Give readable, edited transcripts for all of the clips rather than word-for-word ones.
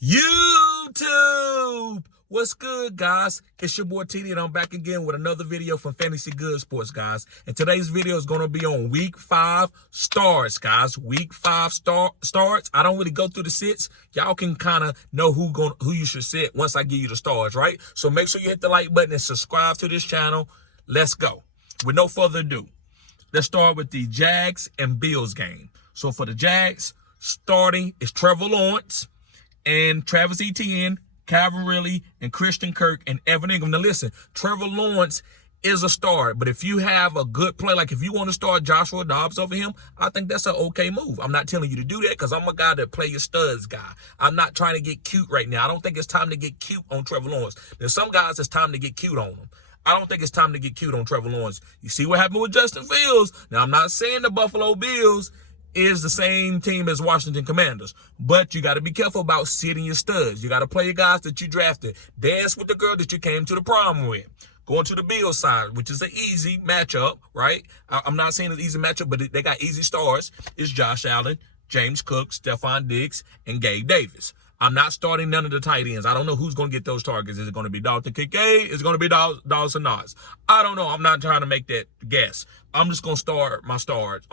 YouTube! What's good, guys? It's your boy TD, and I'm back again with another video from Fantasy Good Sports, guys. And today's video is going to be on Week 5 starts, guys. Week 5 starts. I don't really go through the sits. Y'all can kind of know who you should sit once I give you the stars, right? So make sure you hit the like button and subscribe to this channel. Let's go. With no further ado, let's start with the Jags and Bills game. So for the Jags, starting is Trevor Lawrence and Travis Etienne, Calvin Ridley, and Christian Kirk, and Evan Ingram. Now listen, Trevor Lawrence is a start, but if you have a good play, like if you want to start Joshua Dobbs over him, I think that's an okay move. I'm not telling you to do that because I'm a guy that play your studs guy. I'm not trying to get cute right now. I don't think it's time to get cute on Trevor Lawrence. There's some guys it's time to get cute on them. I don't think it's time to get cute on Trevor Lawrence. You see what happened with Justin Fields. Now, I'm not saying the Buffalo Bills is the same team as Washington Commanders, but you got to be careful about sitting your studs. You got to play your guys that you drafted. Dance with the girl that you came to the prom with. Going to the Bills side, which is an easy matchup, right? I'm not saying it's an easy matchup, but they got easy stars. It's Josh Allen, James Cook, Stephon Diggs, and Gabe Davis. I'm not starting none of the tight ends. I don't know who's going to get those targets. Is it going to be Dalton Kincaid? Is it going to be Dawson Knox? I don't know. I'm not trying to make that guess. I'm just going to start my studs,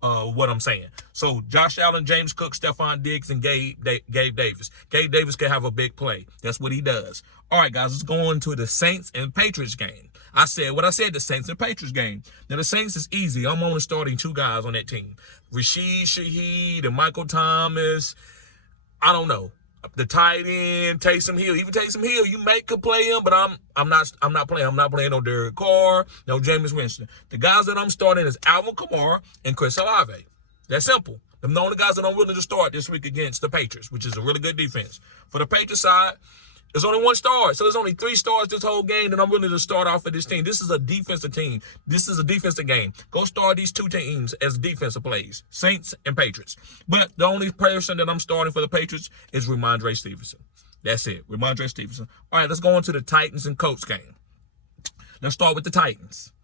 what I'm saying. So Josh Allen, James Cook, Stephon Diggs, and Gabe Davis. Gabe Davis can have a big play. That's what he does. All right, guys, let's go on to the Saints and Patriots game. I said what I said, the Saints and Patriots game. Now, the Saints is easy. I'm only starting 2 guys on that team. Rashid Shaheed and Michael Thomas. I don't know. The tight end, Taysom Hill. Even Taysom Hill, you could play him, but I'm not playing. I'm not playing no Derek Carr, no Jameis Winston. The guys that I'm starting is Alvin Kamara and Chris Olave. That's simple. Them the only guys that I'm willing to start this week against the Patriots, which is a really good defense. For the Patriots side, there's only 1 star. So there's only 3 stars this whole game that I'm willing to start off with this team. This is a defensive team. This is a defensive game. Go start these 2 teams as defensive plays, Saints and Patriots. But the only person that I'm starting for the Patriots is Ramondre Stevenson. That's it, Ramondre Stevenson. All right, let's go on to the Titans and Colts game. Let's start with the Titans.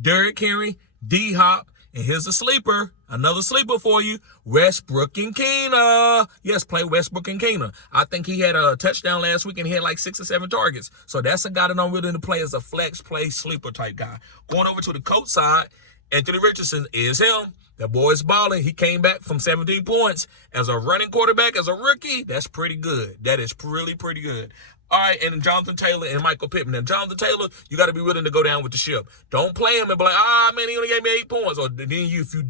Derrick Henry, D-Hop, and here's a sleeper, another sleeper for you, Westbrook and Keener. Yes, play Westbrook and Keener. I think he had a touchdown last week and he had like 6 or 7 targets. So that's a guy that I'm willing to play as a flex play sleeper type guy. Going over to the Colts side, Anthony Richardson is him. That boy's balling. He came back from 17 points as a running quarterback, as a rookie. That's pretty good. That is really pretty good. All right, and Jonathan Taylor and Michael Pittman. Now, Jonathan Taylor, you got to be willing to go down with the ship. Don't play him and be like, man, he only gave me 8 points. Or then if you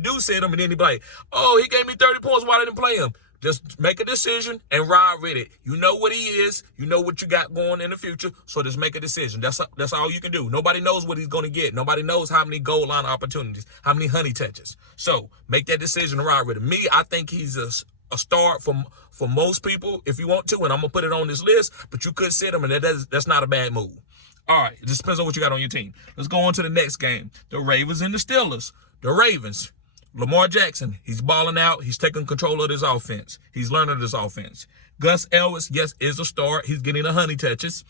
do sit him and then he be like, oh, he gave me 30 points, why didn't I play him? Just make a decision and ride with it. You know what he is. You know what you got going in the future. So just make a decision. That's all you can do. Nobody knows what he's going to get. Nobody knows how many goal line opportunities, how many honey touches. So make that decision and ride with him. Me, I think he's a start for most people if you want to, and I'm going to put it on this list, but you could sit him, and that's not a bad move. All right, it just depends on what you got on your team. Let's go on to the next game. The Ravens and the Steelers. The Ravens, Lamar Jackson, he's balling out. He's taking control of this offense. He's learning this offense. Gus Ellis, yes, is a start. He's getting the honey touches.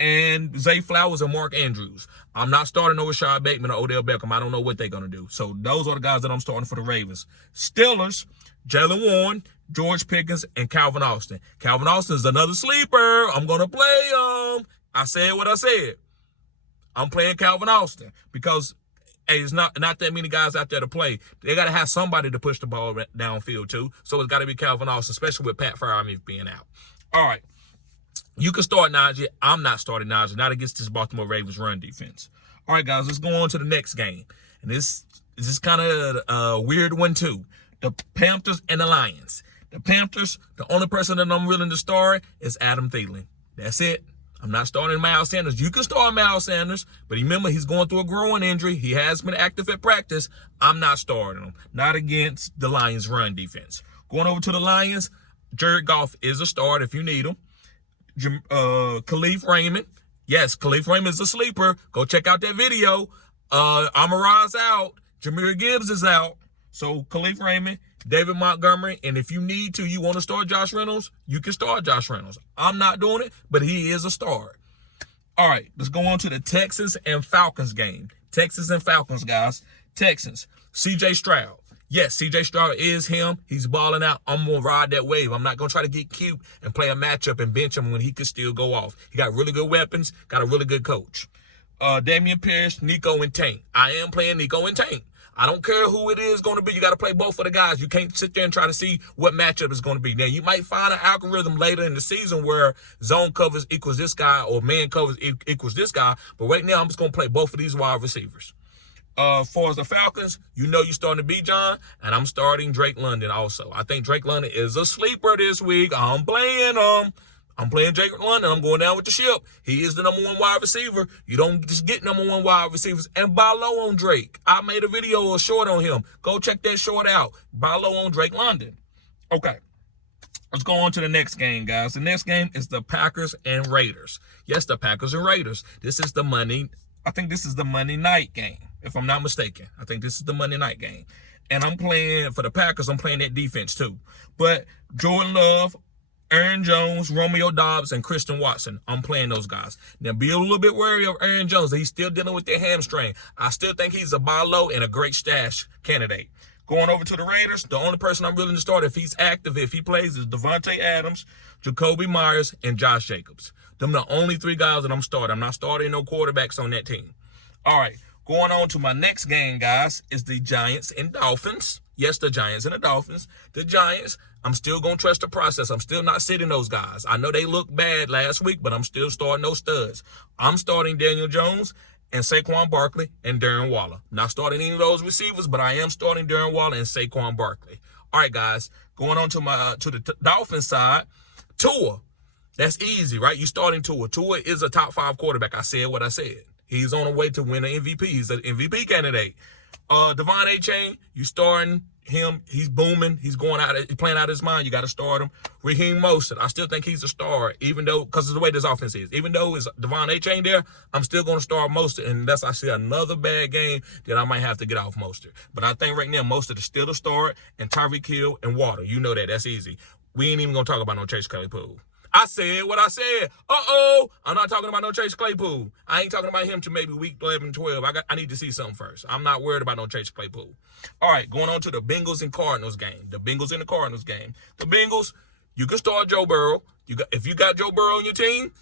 And Zay Flowers and Mark Andrews. I'm not starting over Rashad Bateman or Odell Beckham. I don't know what they're going to do. So those are the guys that I'm starting for the Ravens. Steelers, Jalen Warren, George Pickens, and Calvin Austin. Calvin Austin is another sleeper. I'm going to play him. I said what I said. I'm playing Calvin Austin because it's not that many guys out there to play. They got to have somebody to push the ball downfield too. So it's got to be Calvin Austin, especially with Pat Freiermuth being out. All right. You can start Najee. I'm not starting Najee, not against this Baltimore Ravens run defense. All right, guys, let's go on to the next game. And this is kind of a weird one too. The Panthers and the Lions. The Panthers, the only person that I'm willing to start is Adam Thielen. That's it. I'm not starting Miles Sanders. You can start Miles Sanders, but remember, he's going through a growing injury. He has been active at practice. I'm not starting him. Not against the Lions' run defense. Going over to the Lions, Jared Goff is a start if you need him. Khalif Raymond. Yes, Khalif Raymond is a sleeper. Go check out that video. Amon-Ra's out. Jahmyr Gibbs is out. So Khalif Raymond, David Montgomery, and if you need to, you want to start Josh Reynolds, you can start Josh Reynolds. I'm not doing it, but he is a start. All right, let's go on to the Texans and Falcons game. Texans and Falcons, guys. Texans, C.J. Stroud. Yes, CJ Stroud is him. He's balling out. I'm going to ride that wave. I'm not going to try to get cute and play a matchup and bench him when he could still go off. He got really good weapons, got a really good coach. Damian Pierce, Nico, and Tank. I am playing Nico and Tank. I don't care who it is going to be. You got to play both of the guys. You can't sit there and try to see what matchup is going to be. Now, you might find an algorithm later in the season where zone covers equals this guy or man covers equals this guy. But right now, I'm just going to play both of these wide receivers. For the Falcons, you know you're starting to Bijan, and I'm starting Drake London also. I think Drake London is a sleeper this week. I'm playing Drake London. I'm going down with the ship. He is the number one wide receiver. You don't just get number one wide receivers and buy low on Drake. I made a video or short on him. Go check that short out. Buy low on Drake London. Okay. Let's go on to the next game, guys. The next game is the Packers and Raiders. Yes, the Packers and Raiders. I think this is the Monday night game, if I'm not mistaken. I think this is the Monday night game. And I'm playing, for the Packers, I'm playing that defense too. But Jordan Love, Aaron Jones, Romeo Doubs, and Christian Watson, I'm playing those guys. Now, be a little bit wary of Aaron Jones. He's still dealing with that hamstring. I still think he's a buy low and a great stash candidate. Going over to the Raiders, the only person I'm willing to start if he's active, if he plays, is Devontae Adams, Jacoby Myers, and Josh Jacobs. Them the only three guys that I'm starting. I'm not starting no quarterbacks on that team. All right, going on to my next game, guys, is the Giants and Dolphins. Yes, the Giants and the Dolphins. The Giants, I'm still going to trust the process. I'm still not sitting those guys. I know they looked bad last week, but I'm still starting those studs. I'm starting Daniel Jones and Saquon Barkley and Darren Waller. Not starting any of those receivers, but I am starting Darren Waller and Saquon Barkley. All right, guys, going on to the Dolphins side, Tua. That's easy, right? You starting Tua. Tua is a top 5 quarterback. I said what I said. He's on the way to win an MVP. He's an MVP candidate. Devon A-Chain, you starting him. He's booming. He's going out. He's playing out his mind. You got to start him. Raheem Mostert, I still think he's a star, even though, because of the way this offense is. Even though it's Devon A-Chain there, I'm still going to start Mostert. And unless I see another bad game, then I might have to get off Mostert. But I think right now, Mostert is still the start, and Tyreek Hill and Water. You know that. That's easy. We ain't even going to talk about no Chase Claypool. I said what I said. I'm not talking about no Chase Claypool. I ain't talking about him to maybe week 11, 12. I need to see something first. I'm not worried about no Chase Claypool. All right, going on to the Bengals and Cardinals game. The Bengals and the Cardinals game. The Bengals, you can start Joe Burrow. If you got Joe Burrow on your team,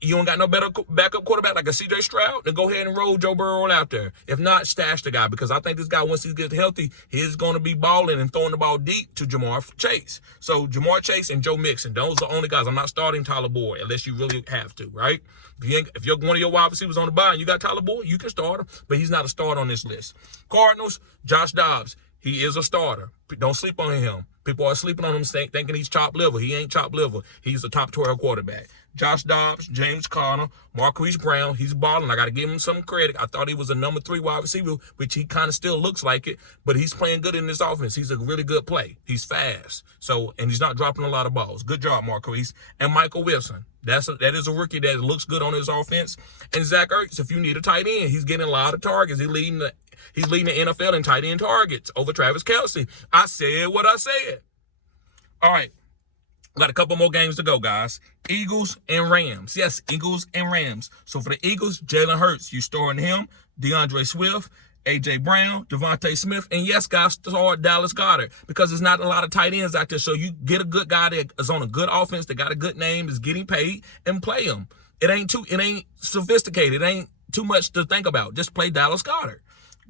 you don't got no better backup quarterback like a CJ Stroud, then go ahead and roll Joe Burrow out there. If not, stash the guy, because I think this guy, once he gets healthy, he's going to be balling and throwing the ball deep to Jamar Chase. So Jamar Chase and Joe Mixon, those are the only guys. I'm not starting Tyler Boyd unless you really have to, right? If you're one of your wide receivers on the bye and you got Tyler Boyd, you can start him, but he's not a start on this list. Cardinals, Josh Dobbs. He is a starter. Don't sleep on him. People are sleeping on him thinking he's chopped liver. He ain't chopped liver. He's a top 12 quarterback. Josh Dobbs, James Conner, Marquise Brown. He's balling. I got to give him some credit. I thought he was a number 3 wide receiver, which he kind of still looks like it, but he's playing good in this offense. He's a really good play. He's fast. And he's not dropping a lot of balls. Good job, Marquise. And Michael Wilson. That is a rookie that looks good on his offense. And Zach Ertz, if you need a tight end, he's getting a lot of targets. He's leading the NFL in tight end targets over Travis Kelce. I said what I said. All right. Got a couple more games to go, guys. Eagles and Rams. Yes, Eagles and Rams. So for the Eagles, Jalen Hurts, you starting him, DeAndre Swift, A.J. Brown, Devontae Smith, and yes, guys, start Dallas Goedert, because there's not a lot of tight ends out there. So you get a good guy that is on a good offense, that got a good name, is getting paid, and play him. It ain't sophisticated. It ain't too much to think about. Just play Dallas Goedert.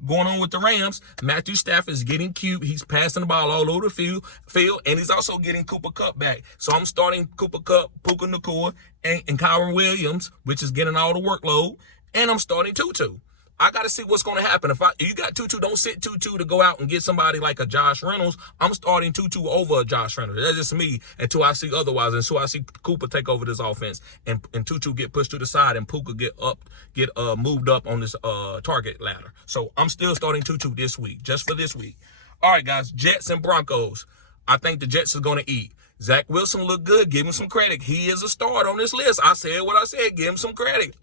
Going on with the Rams, Matthew Stafford is getting cute. He's passing the ball all over the field, and he's also getting Cooper Kupp back. So I'm starting Cooper Kupp, Puka Nacua, and Kyron Williams, which is getting all the workload, and I'm starting Tutu. I got to see what's going to happen. If you got Tutu, don't sit Tutu to go out and get somebody like a Josh Reynolds. I'm starting Tutu over a Josh Reynolds. That's just me until I see otherwise. Until I see Cooper take over this offense and Tutu get pushed to the side and Puka get moved up on this target ladder. So I'm still starting Tutu this week, just for this week. All right, guys, Jets and Broncos. I think the Jets are going to eat. Zach Wilson looked good. Give him some credit. He is a start on this list. I said what I said. Give him some credit.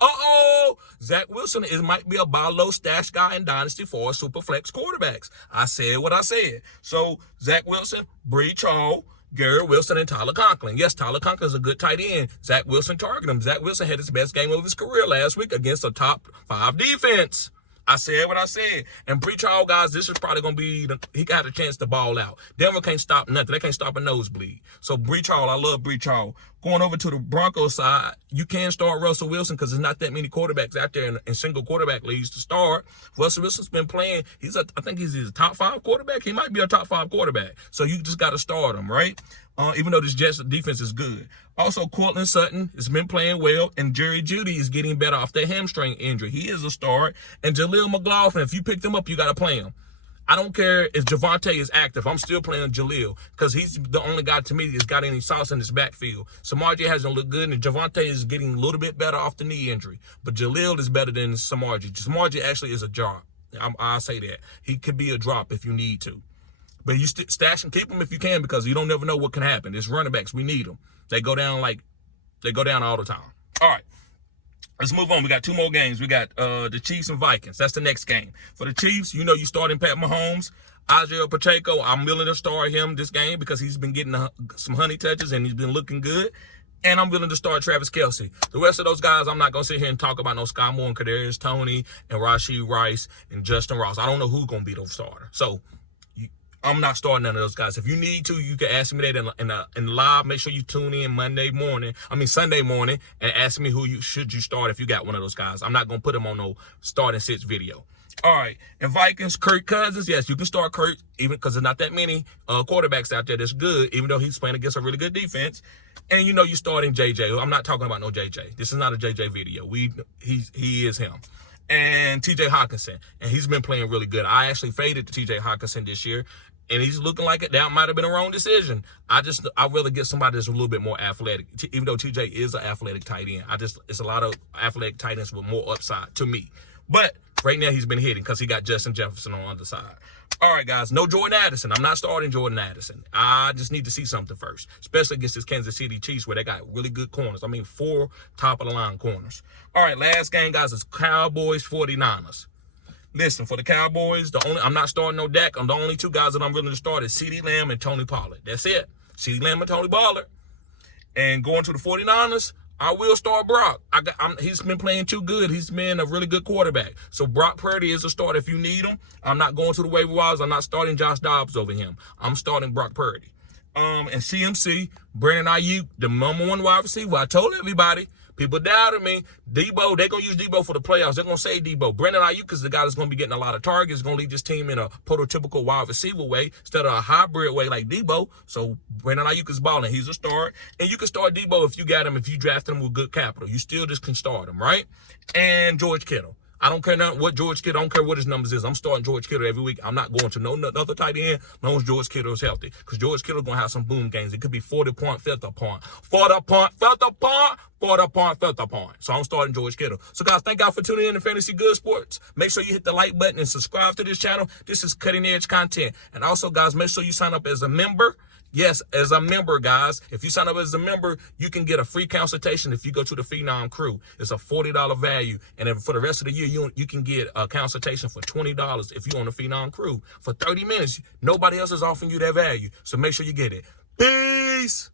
Zach Wilson might be a buy low stash guy in Dynasty for super flex quarterbacks. I said what I said. So Zach Wilson, Breach Hall, Garrett Wilson, and Tyler Conklin. Yes, Tyler Conklin is a good tight end. Zach Wilson targeted him. Zach Wilson had his best game of his career last week against a top 5 defense. I said what I said. And Breach Hall, guys, this is probably going to be, he got a chance to ball out. Denver can't stop nothing. They can't stop a nosebleed. So Breach Hall, I love Breach Hall. Going over to the Broncos side, you can start Russell Wilson because there's not that many quarterbacks out there in single quarterback leagues to start. Russell Wilson's been playing. I think he's his top 5 quarterback. He might be a top 5 quarterback. So you just got to start him, right? Even though this Jets defense is good. Also, Cortland Sutton has been playing well, and Jerry Jeudy is getting better off that hamstring injury. He is a start. And Jaleel McLaughlin, if you picked him up, you got to play him. I don't care if Javonte is active. I'm still playing Jaleel because he's the only guy to me that's got any sauce in his backfield. Samardzija hasn't looked good, and Javonte is getting a little bit better off the knee injury. But Jaleel is better than Samardzija. Samardzija actually is a drop. I'll say that. He could be a drop if you need to. But you stash and keep them if you can because you don't never know what can happen. It's running backs. We need them. They go down all the time. All right. Let's move on. We got 2 more games. We got the Chiefs and Vikings. That's the next game. For the Chiefs, you starting Pat Mahomes. Isaiah Pacheco, I'm willing to start him this game because he's been getting some honey touches and he's been looking good. And I'm willing to start Travis Kelce. The rest of those guys, I'm not going to sit here and talk about no Sky Moore and Kadarius Toney and Rashee Rice and Justin Ross. I don't know who's going to be the starter. So I'm not starting none of those guys. If you need to, you can ask me that in live. Make sure you tune in Sunday morning, and ask me who should you start if you got one of those guys. I'm not going to put them on no starting 6 video. All right. And Vikings, Kirk Cousins. Yes, you can start Kirk, even because there's not that many quarterbacks out there that's good, even though he's playing against a really good defense. And you're starting JJ. I'm not talking about no JJ. This is not a JJ video. He is him. And TJ Hawkinson. And he's been playing really good. I actually faded TJ Hawkinson this year. And he's looking like it. That might have been a wrong decision. I'd rather get somebody that's a little bit more athletic. Even though TJ is an athletic tight end. It's a lot of athletic tight ends with more upside to me. But right now he's been hitting because he got Justin Jefferson on the other side. All right, guys. No Jordan Addison. I'm not starting Jordan Addison. I just need to see something first. Especially against this Kansas City Chiefs where they got really good corners. 4 top-of-the-line corners. All right, last game, guys, is Cowboys 49ers. Listen, for the Cowboys, I'm not starting no Dak. The only 2 guys that I'm willing to start is CeeDee Lamb and Tony Pollard. That's it. CeeDee Lamb and Tony Pollard. And going to the 49ers, I will start Brock. He's been playing too good. He's been a really good quarterback. So Brock Purdy is a start if you need him. I'm not going to the waiver wires. I'm not starting Josh Dobbs over him. I'm starting Brock Purdy. And CMC, Brandon Ayuk, the #1 wide receiver. I told everybody. People doubted me. Debo, they're going to use Debo for the playoffs. They're going to say Debo. Brandon Ayuk is the guy that's going to be getting a lot of targets, going to lead this team in a prototypical wide receiver way instead of a hybrid way like Debo. So Brandon Ayuk is balling. He's a start. And you can start Debo if you got him, if you draft him with good capital. You still just can start him, right? And George Kittle. I don't care what George Kittle, I don't care what his numbers is. I'm starting George Kittle every week. I'm not going to no other tight end as long as George Kittle is healthy. Because George Kittle going to have some boom games. It could be 40-point, 50-point. 40-point, 50-point, 40-point, 50-point. So I'm starting George Kittle. So, guys, thank y'all for tuning in to Fantasy Good Sports. Make sure you hit the like button and subscribe to this channel. This is cutting-edge content. And also, guys, make sure you sign up as a member. Yes, as a member, guys. If you sign up as a member, you can get a free consultation if you go to the Phenom Crew. It's a $40 value. And then for the rest of the year, you can get a consultation for $20 if you're on the Phenom Crew. For 30 minutes, nobody else is offering you that value. So make sure you get it. Peace.